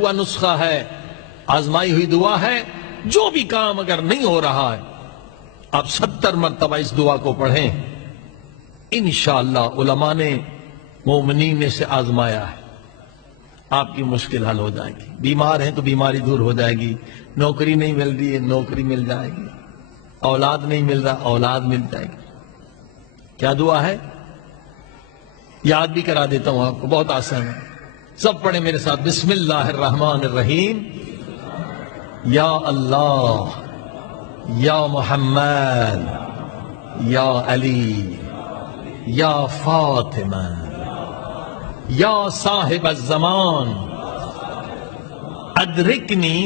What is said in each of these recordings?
ہوا نسخہ ہے، آزمائی ہوئی دعا ہے. جو بھی کام اگر نہیں ہو رہا ہے آپ 70 مرتبہ اس دعا کو پڑھیں. انشاءاللہ علماء نے مومنین میں سے آزمایا ہے، آپ کی مشکل حل ہو جائے گی. بیمار ہیں تو بیماری دور ہو جائے گی، نوکری نہیں مل رہی ہے نوکری مل جائے گی، اولاد نہیں مل رہا اولاد مل جائے گی. کیا دعا ہے؟ یاد بھی کرا دیتا ہوں آپ کو، بہت آسان ہے. سب پڑھیں میرے ساتھ. بسم اللہ الرحمن الرحیم. یا اللہ، یا محمد، یا علی، یا فاطمہ، یا صاحب الزمان، ادرکنی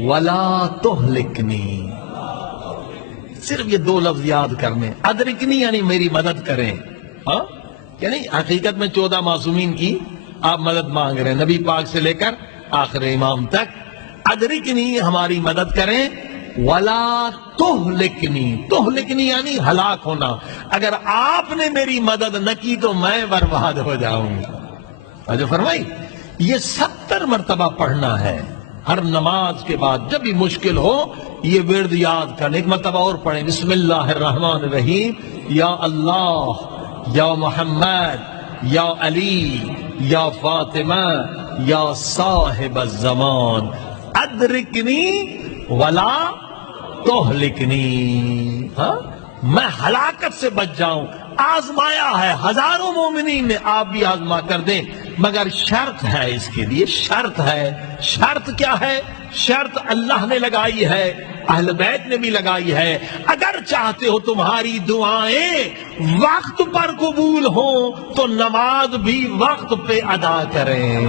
ولا تہلکنی. صرف یہ 2 لفظ یاد کرنے. ادرکنی یعنی میری مدد کریں. ہاں یعنی حقیقت میں 14 معصومین کی آپ مدد مانگ رہے ہیں، نبی پاک سے لے کر آخر امام تک. ادرکنی ہماری مدد کریں، ولا تہلکنی. تہلکنی یعنی ہلاک ہونا. اگر آپ نے میری مدد نہ کی تو میں برباد ہو جاؤں گا. جو فرمائی یہ 70 مرتبہ پڑھنا ہے ہر نماز کے بعد. جب بھی مشکل ہو یہ ورد یاد کرنے. ایک مرتبہ اور پڑھیں. بسم اللہ الرحمن الرحیم. یا اللہ، یا محمد، یا علی، یا فاطمہ، یا صاحب الزمان، ادرکنی ولا تہلکنی. ہاں میں ہلاکت سے بچ جاؤں. آزمایا ہے ہزاروں مومنین نے، آپ بھی آزما کر دیں. مگر شرط ہے اس کے لیے، شرط ہے. شرط کیا ہے؟ شرط اللہ نے لگائی ہے، اہل بیت نے بھی لگائی ہے. اگر چاہتے ہو تمہاری دعائیں وقت پر قبول ہوں تو نماز بھی وقت پہ ادا کریں.